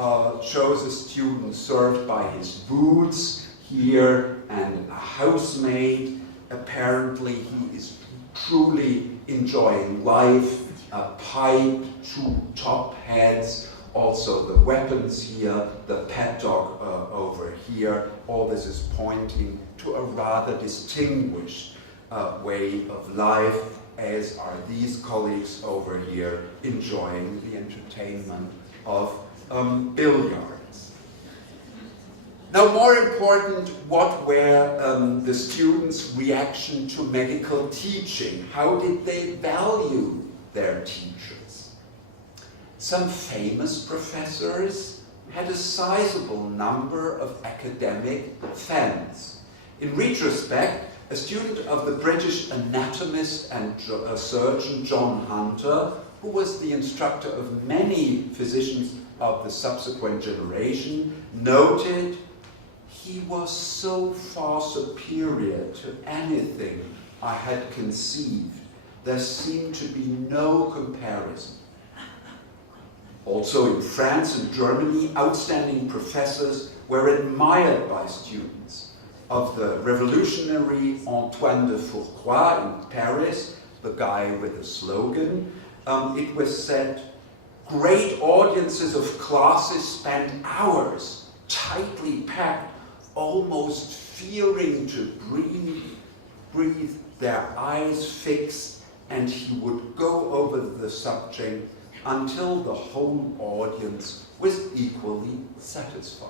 shows a student served by his boots here and a housemaid. Apparently he is truly enjoying life. A pipe, two top hats, also the weapons here, the pet dog over here. All this is pointing to a rather distinguished way of life, as are these colleagues over here enjoying the entertainment of billiards. Now, more important, what were the students' reaction to medical teaching? How did they value their teachers? Some famous professors had a sizable number of academic fans. In retrospect, a student of the British anatomist and surgeon John Hunter, who was the instructor of many physicians of the subsequent generation, noted he was so far superior to anything I had conceived. There seemed to be no comparison. Also in France and Germany, outstanding professors were admired by students. Of the revolutionary Antoine de Fourcroy in Paris, the guy with the slogan, it was said, great audiences of classes spent hours tightly packed, almost fearing to breathe, their eyes fixed, and he would go over the subject until the whole audience was equally satisfied.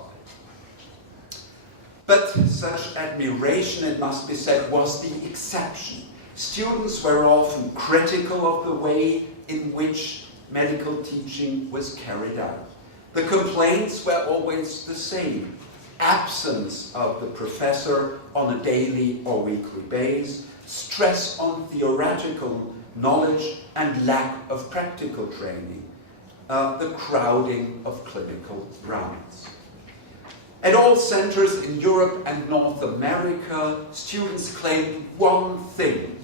But such admiration, it must be said, was the exception. Students were often critical of the way in which medical teaching was carried out. The complaints were always the same. Absence of the professor on a daily or weekly basis, stress on theoretical knowledge and lack of practical training, the crowding of clinical rounds. At all centers in Europe and North America, students claimed one thing: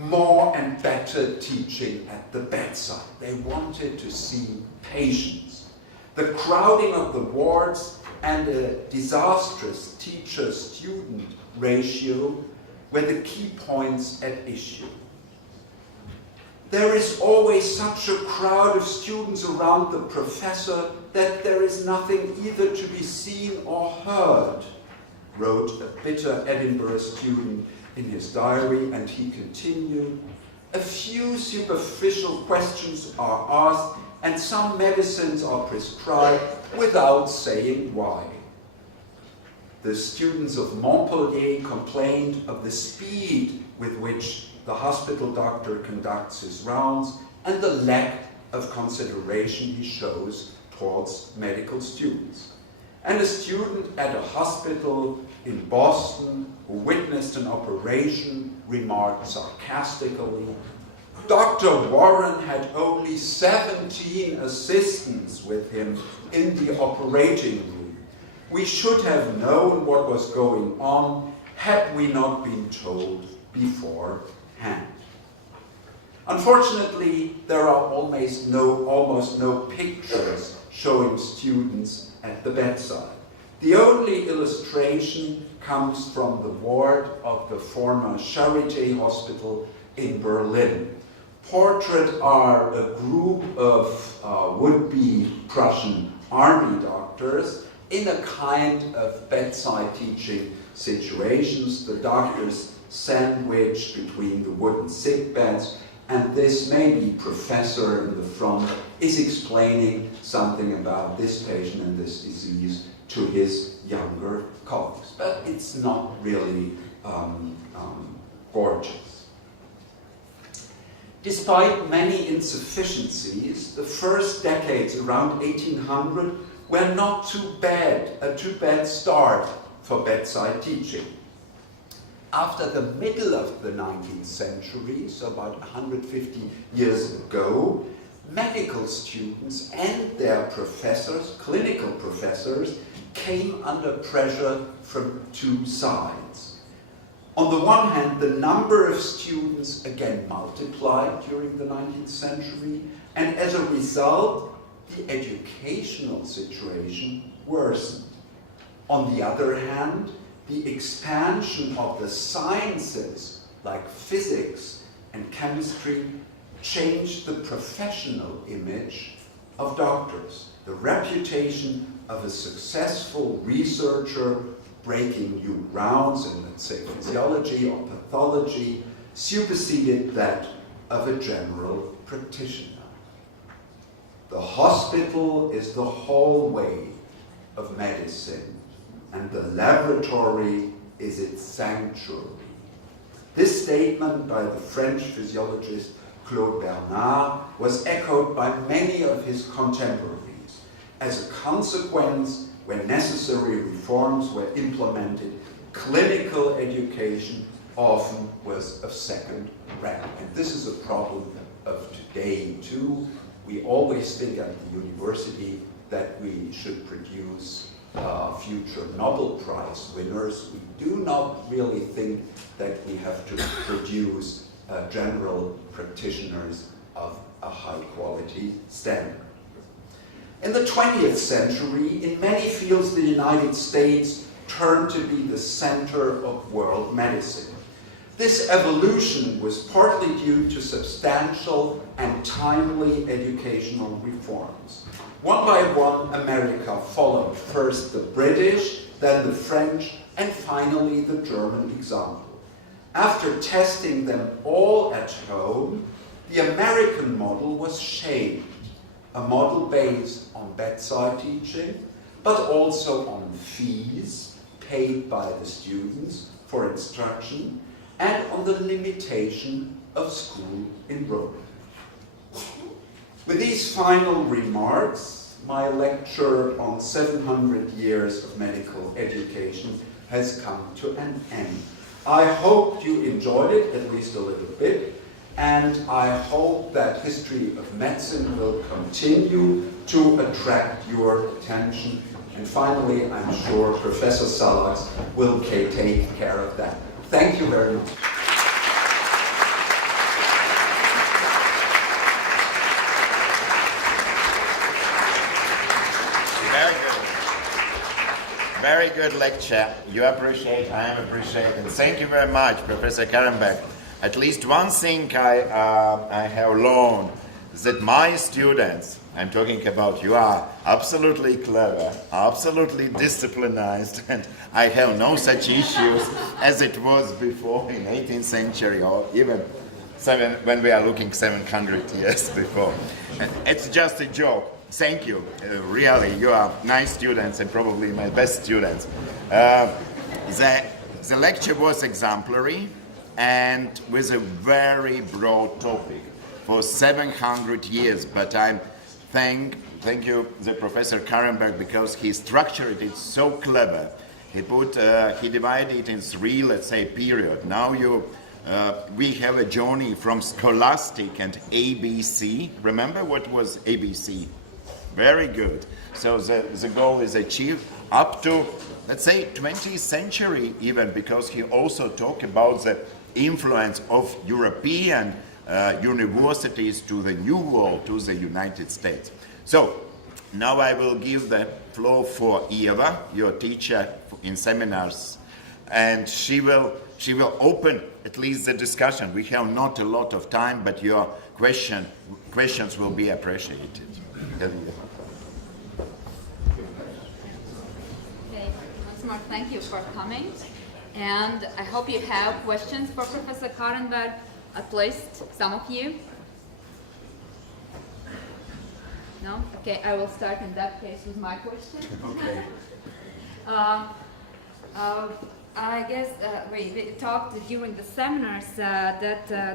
more and better teaching at the bedside. They wanted to see patients. The crowding of the wards and a disastrous teacher-student ratio were the key points at issue. There is always such a crowd of students around the professor that there is nothing either to be seen or heard, wrote a bitter Edinburgh student in his diary, and he continued, a few superficial questions are asked and some medicines are prescribed without saying why. The students of Montpellier complained of the speed with which the hospital doctor conducts his rounds and the lack of consideration he shows towards medical students. And a student at a hospital in Boston who witnessed an operation remarked sarcastically, Dr. Warren had only 17 assistants with him in the operating room. We should have known what was going on had we not been told beforehand. Unfortunately, there are almost no pictures showing students at the bedside. The only illustration comes from the ward of the former Charité Hospital in Berlin. Portraits are a group of would-be Prussian army doctors in a kind of bedside teaching situations. The doctors sandwiched between the wooden sick beds, and this maybe professor in the front is explaining something about this patient and this disease to his younger colleagues. But it's not really gorgeous. Despite many insufficiencies, the first decades around 1800 were not too bad, a too bad start for bedside teaching. After the middle of the 19th century, so about 150 years ago, medical students and their professors, clinical professors, came under pressure from two sides. On the one hand, the number of students again multiplied during the 19th century, and as a result, the educational situation worsened. On the other hand, the expansion of the sciences, like physics and chemistry, changed the professional image of doctors. The reputation of a successful researcher breaking new grounds in, let's say, physiology or pathology, superseded that of a general practitioner. The hospital is the hallway of medicine, and the laboratory is its sanctuary. This statement by the French physiologist Claude Bernard was echoed by many of his contemporaries. As a consequence, when necessary reforms were implemented, clinical education often was of second rank. And this is a problem of today too. We always think at the university that we should produce future Nobel Prize winners. We do not really think that we have to produce general practitioners of a high quality standard. In the 20th century, in many fields, the United States turned to be the center of world medicine. This evolution was partly due to substantial and timely educational reforms. One by one, America followed first the British, then the French, and finally the German example. After testing them all at home, the American model was shaped, a model based on bedside teaching, but also on fees paid by the students for instruction, and on the limitation of school enrollment. With these final remarks, my lecture on 700 years of medical education has come to an end. I hope you enjoyed it, at least a little bit, and I hope that history of medicine will continue to attract your attention. And finally, I'm sure Professor Salax will take care of that. Thank you very much. Very good lecture. You appreciate, I am appreciating. Thank you very much, Professor Karenberg. At least one thing I have learned is that my students, I'm talking about you, are absolutely clever, absolutely disciplined, and I have no such issues as it was before in 18th century or even when we are looking 700 years before. It's just a joke. Thank you. Really, you are nice students and probably my best students. The lecture was exemplary and with a very broad topic for 700 years. But I thank you, the Professor Karenberg, because he structured it so clever. He divided it in three, let's say, periods. Now we have a journey from scholastic and ABC. Remember what was ABC? Very good. So the goal is achieved up to, let's say, 20th century even, because he also talked about the influence of European universities to the New World, to the United States. So now I will give the floor for Eva, your teacher in seminars, and she will open at least the discussion. We have not a lot of time, but your questions will be appreciated. Okay, once more, thank you for coming. And I hope you have questions for Professor Karenberg, at least some of you. No? Okay, I will start in that case with my question. Okay. I guess we talked during the seminars that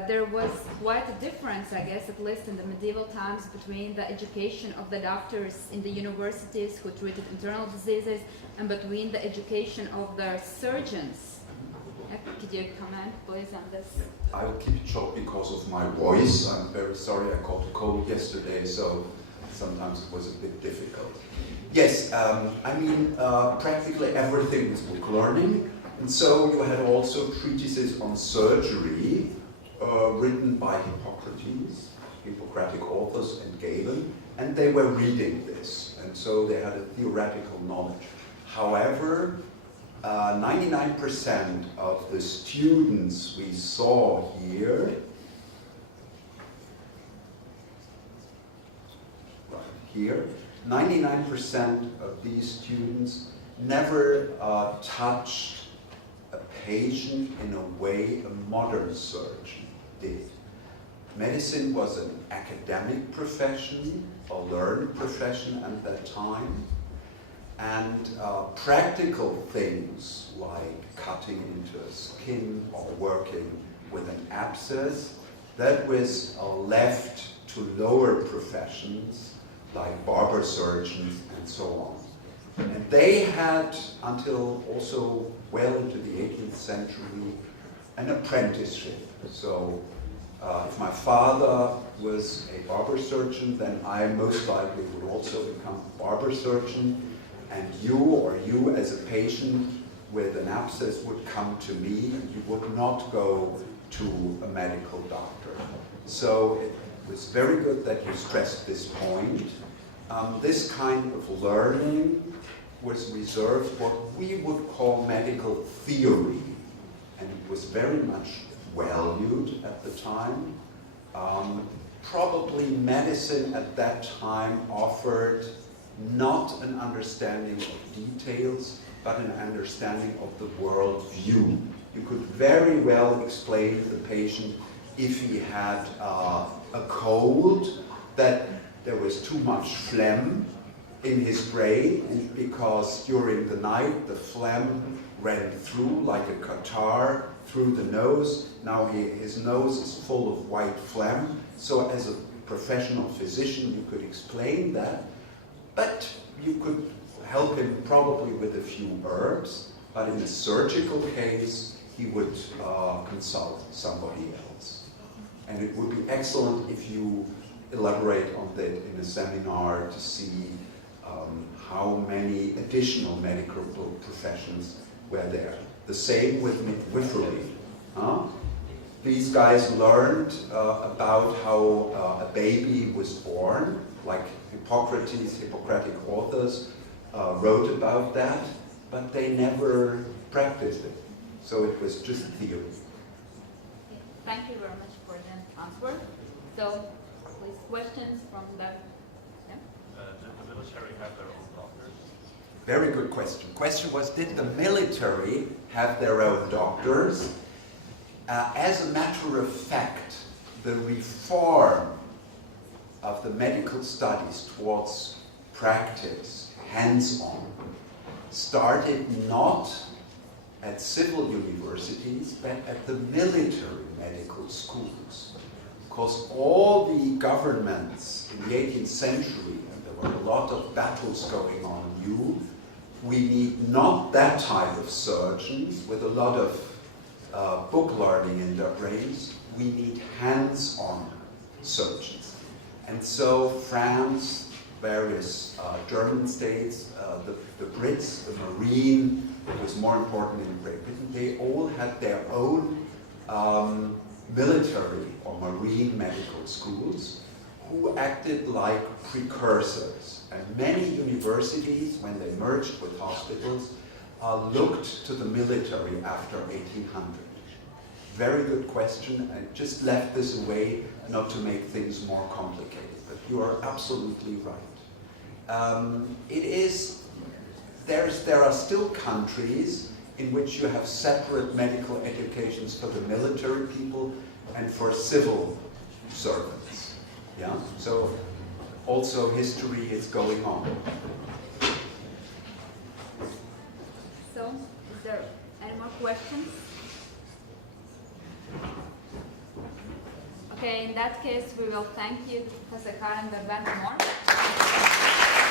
there was quite a difference, I guess, at least in the medieval times, between the education of the doctors in the universities who treated internal diseases and between the education of the surgeons. Could you comment, please, on this? I will keep it short because of my voice. I'm very sorry, I caught a cold yesterday, so sometimes it was a bit difficult. Yes, practically everything was book learning. And so you had also treatises on surgery written by Hippocrates, Hippocratic Oath and Galen, and they were reading this, and so they had a theoretical knowledge. However, 99% of the students we saw here, right here, 99% of these students never touched a patient in a way a modern surgeon did. Medicine was an academic profession, a learned profession at that time, and practical things like cutting into a skin or working with an abscess, that was left to lower professions like barber surgeons and so on. And they had, until also well into the 18th century, an apprenticeship. So if my father was a barber surgeon, then I most likely would also become a barber surgeon, and you as a patient with an abscess would come to me, and you would not go to a medical doctor. So it was very good that you stressed this point. This kind of learning was reserved what we would call medical theory, and it was very much valued at the time. Probably medicine at that time offered not an understanding of details, but an understanding of the world view. You could very well explain to the patient if he had a cold, that there was too much phlegm in his brain, and because during the night the phlegm ran through like a catarrh through the nose. Now his nose is full of white phlegm. So as a professional physician you could explain that, but you could help him probably with a few herbs, but in a surgical case he would consult somebody else. And it would be excellent if you elaborate on that in a seminar to see how many additional medical professions were there. The same with midwifery. These guys learned about how a baby was born, like Hippocratic Oath wrote about that, but they never practiced it. So it was just theory. Thank you very much for the answer. So, please, questions from the... Yeah? Did the military have their own doctors? Very good question. Question was, did the military have their own doctors? As a matter of fact, the reform of the medical studies towards practice, hands-on, started not at civil universities, but at the military medical schools. Because all the governments in the 18th century, and there were a lot of battles going on, knew we need not that type of surgeons with a lot of book learning in their brains. We need hands-on surgeons. And so France, various German states, the Brits, the Marine, it was more important in Great Britain, they all had their own military or marine medical schools who acted like precursors. And many universities, when they merged with hospitals, looked to the military after 1800. Very good question. I just left this away not to make things more complicated, but you are absolutely right. There are still countries in which you have separate medical educations for the military people and for civil servants. Yeah? So also history is going on. So, is there any more questions? Okay, in that case, we will thank you, Professor Karenberg, more.